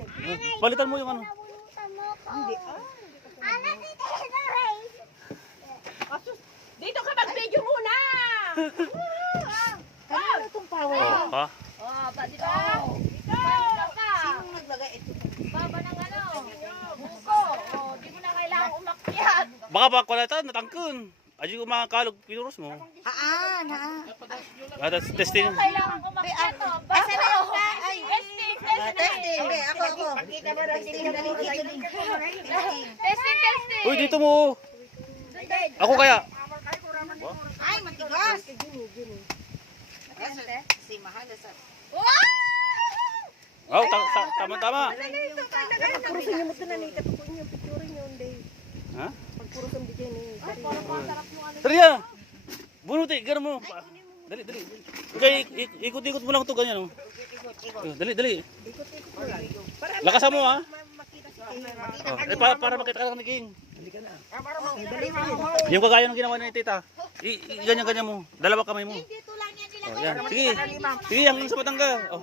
eh. Palitan mo yung ano. Hindi. Ah, Asus, dito ka mag-video muna! kanina itong power. Oh, ha? Oh, ba dito? Dito! Sinong naglagay ito? Baba ng ano? Buko! Oh, di mo na kailangan umakyat. Baka ba kwalita, natangkun. Aji ko mga kalog, pinuros mo. Haan, haan. Ada testing. Kailangan umakyat to. Asa na yung ka? Ay, Testing, ah, testing. Hindi, ako, ako. Testing, dali, dito, dito. Testing. Uy, dito mo. Ako kaya. Ay, matigas. Si Mahal sa... Oh, ta ta tama tama. Pagpurusan niyo mo ito na nita. Pagpurusan niyo, picturein niyo. Hindi. Ha? Pagpurusan di dyan eh. Sorry. Tara ya. Bunuti, gano mo. Dali, dali. Okay, ik- ikot-ikot mo lang to ganyan. Oh. Oh, Dali, dali. Lakasan mo ha. Oh, eh, para, para makita ka ni King. Yung kagaya ng ginawa ni tita. Ganyan-ganyan mo. Dalawa kamay mo. Lang. Oh, yan. Sige. Sige, hanggang sa matangga. Oh.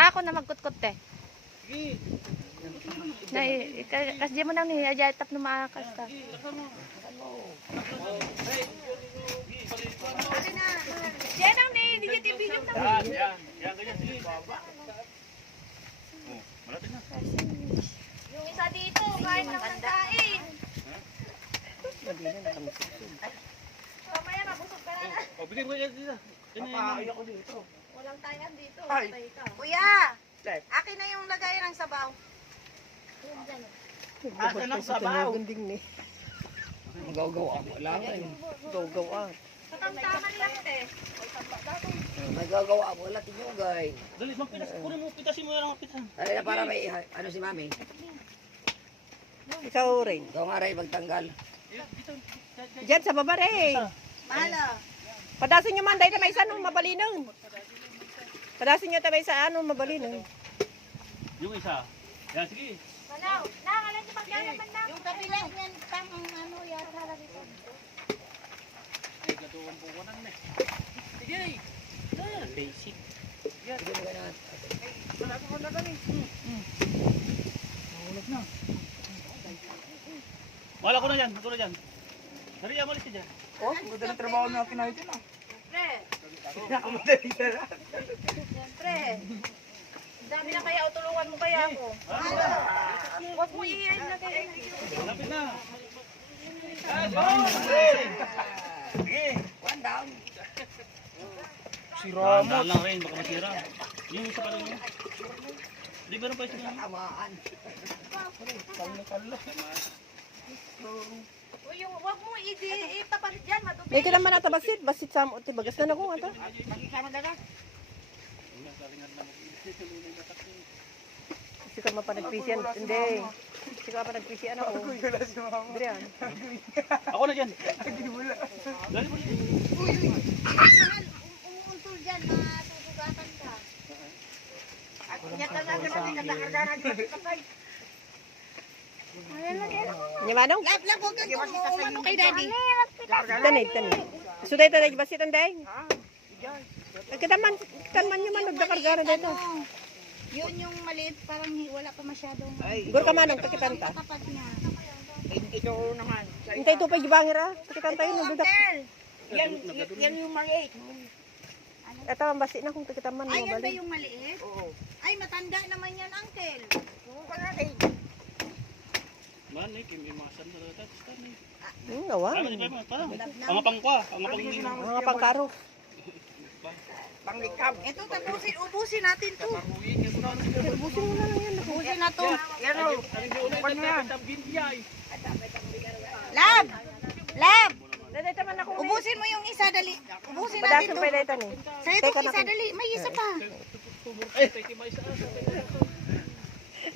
Ah, ako na magkutkot eh. Sige. Na, kas di mo nang ni aja tap na maakas ta. Yan ang ni digital video na. Yan, yan. Yan, ganyan. Sige. Oh, malapit na. Yung isa dito, kain ng kain. Mamaya mabusog ka na. Oh, bigyan ko yan dito. Papaayo ko dito. Walang tayan dito. Patay ka. Kuya, akin na yung lagay ng sabaw. Asa ng sabaw? Ganding ni. Magaw-gawa mo lang eh. Gaw-gawa. Katamtaman lang te. Nagagawa mo lang tinyugay. Dali, magpitas. Kunin mo, pitasin mo yan ang pitas. Ay na para may ano si mami. Ikaw rin. Ikaw nga rin magtanggal. Diyan sa baba rin. Mahala. Padasin niyo man dahil may isa nung mabalinang. Padasin niyo tayo sa ano mabalinang. Yung isa. Yan, sige. Manaw, nangalan niyo pagkalaman na. Yung kabila niyan, pang ano yata na dito. Basic. Sige mo ganun. Wala ko na yan, ako na dyan. Dali, amalis ka dyan. Oh, ganda ng trabaho na kinahit yun ah. Siyempre. Dami na kaya, o mo kaya ako. Huwag mo iyan na kayo. Lapit na. One down. Dahan lang rin, baka masira. Yung isa pa lang yun. Di ba rin pa isa lang? Tamaan. O yung, huwag mo i- itapat dyan. May ka naman ata basit, basit sa mo. Bagas na na ko ata. Kasi ka mapanagpisian. Hindi. Kasi ka mapanagpisian ako. Adrian. Ako na dyan. Dali mo dyan. Mahal, umuuntol dyan, matutugatan ka. Ni Manong? Lab, lab, huwag kang umano kay daddy. Tanay, tanay. Suday tanay basit ang day. Kadaman, kadaman niyo man nagdakargara dito. Ano, yun yung maliit, parang wala pa masyadong... Gur ka manong takitanta. Tapat niya. Hintay to pa gibangir ah. Takitanta yun nagdadak. Uncle, Yan, yan yung maliit. Ito ang basit na kung takitaman mo ayan ba balik. yung maliit? Ay, matanda naman yan, uncle. Man, eh, kim imasan na rin. Tapos ka na. Hmm, nawa. Parang, di ba, parang. Pangapang ko ah. Pangapang ko. Mga pangkaro. Ito, tapusin, ubusin natin to. Busin mo na lang yan. Busin na to. Lab! Lab! Ubusin mo yung isa, dali. Ubusin natin to. Sa'yo itong isa, dali. May isa pa.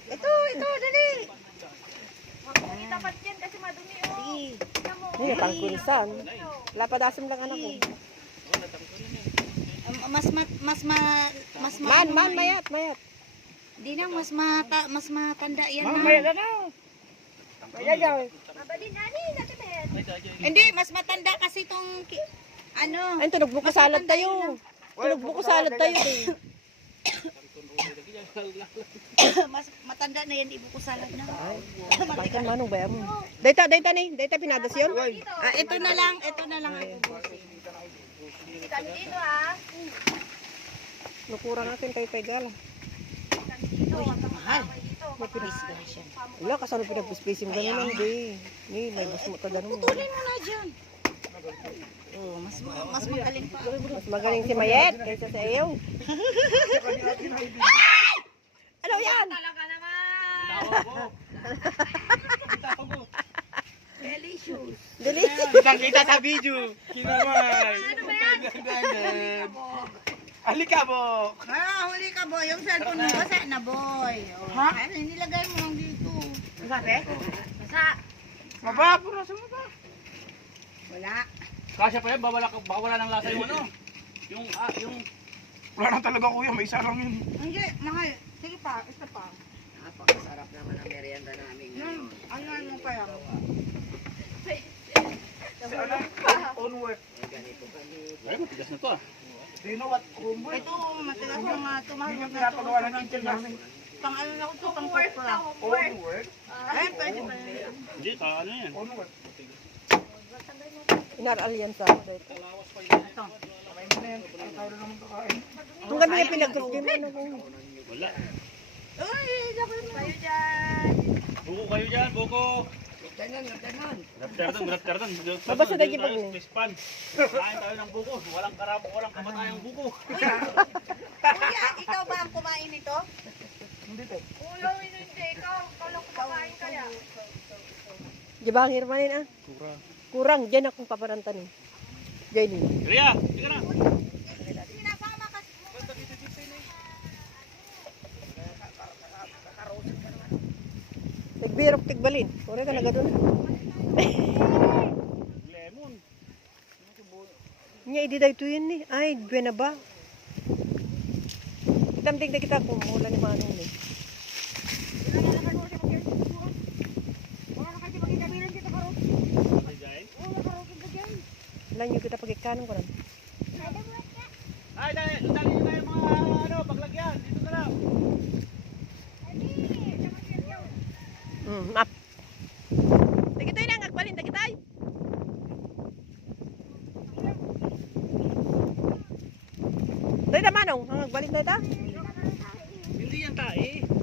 Ito, ito, dali. Dapat yan kasi madumi oh. Ay, pangkunsan. Lapadasim lang anak ko. Mas ma, mas ma, mas ma. Man, man, eh. mayat, mayat. Di na, mas mata, mas matanda yan na. Mamaya na na. Kaya daw. Hindi, mas matanda kasi tong, ki- ano, Ay, tunog buko salad tayo. Tunog buko salad tayo eh. mas matanda na yan, ibu ko salad na. Bakit manong ba mo? Dayta, dayta ni, dayta pinadas yun. Ah, ito na lang, ito na lang. Nukurang akin kay kay gala. Mahal. Disgrasya. Wala, kasano pinagpispacing ganun lang, di. Ni, may bus mo ka ganun. Tuloy mo na dyan. Oh, mas mas magaling pa. Mas magaling si Mayet kaysa sa iyo. ano yan? Delicious. Kitang kita sa video. Kinamay. Alikabok. Ah, huli ka boy. Yung cellphone mo basa na boy. Oh, Ha? Ano, nilagay mo lang dito. Maba, puro sa maba. Wala. Kasya pa yan, bawala, baka wala ng lasa yung ano. Yung, ah, yung, Wala na talaga kuya, may isa lang yun. Hindi, mahal. Sige pa, isa pa. Napakasarap naman ang merienda namin ngayon. Ano ano pa yan? Sa? Onward. Eh, ganito kami. ay, matigas na to ah. Know what onward? Ito, matigas na nga. Yun Tumahal na pinapagawa ng teacher namin. Pang ano na ko to, pang kupra. Onward? Ayun, pwede pa rin. Hindi, ta, ano yan. Sa mo na yan. Ang tawag na naman kakain. Kung kami na pinagkasya mo, ano kung... Wala. Uy, dapat mo. Kayo dyan. Buko kayo dyan, buko. Ganon, ganon. Raptardan, raptardan. Mabasa tayo pag ni. Pispan. Kain tayo ng buko. Walang karabo, walang kamatayang buko. Kuya, ikaw ba ang kumain nito? Hindi te. Ulo, hindi ikaw. Ikaw lang kumakain kaya. Di ba ang hirmanin ah? Kurang. Kurang, dyan akong paparantan eh. Diyan eh. Ria, tika na. Na doon. Lemon. Nya, hindi dahil ito yun eh. Ay, buwan na ba? Kitamtig na kita kung mula ni Manong. Ay, guys. Wala nyo kita pagkikanon ko na. Ay, dali, dali nyo yung mga ano, paglagyan. Dito na lang. Hmm, map. Ngagbalin na ita. Hindi yan tae.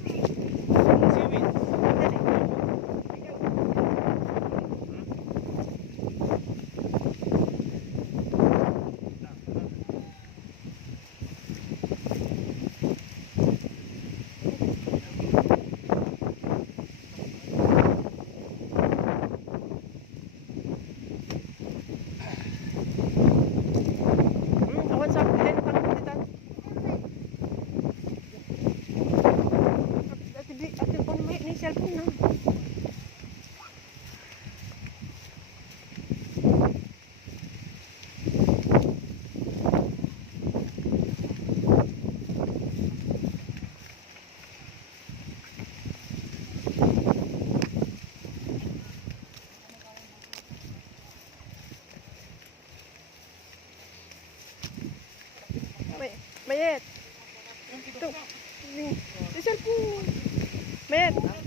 Ito. Rizal po. Met.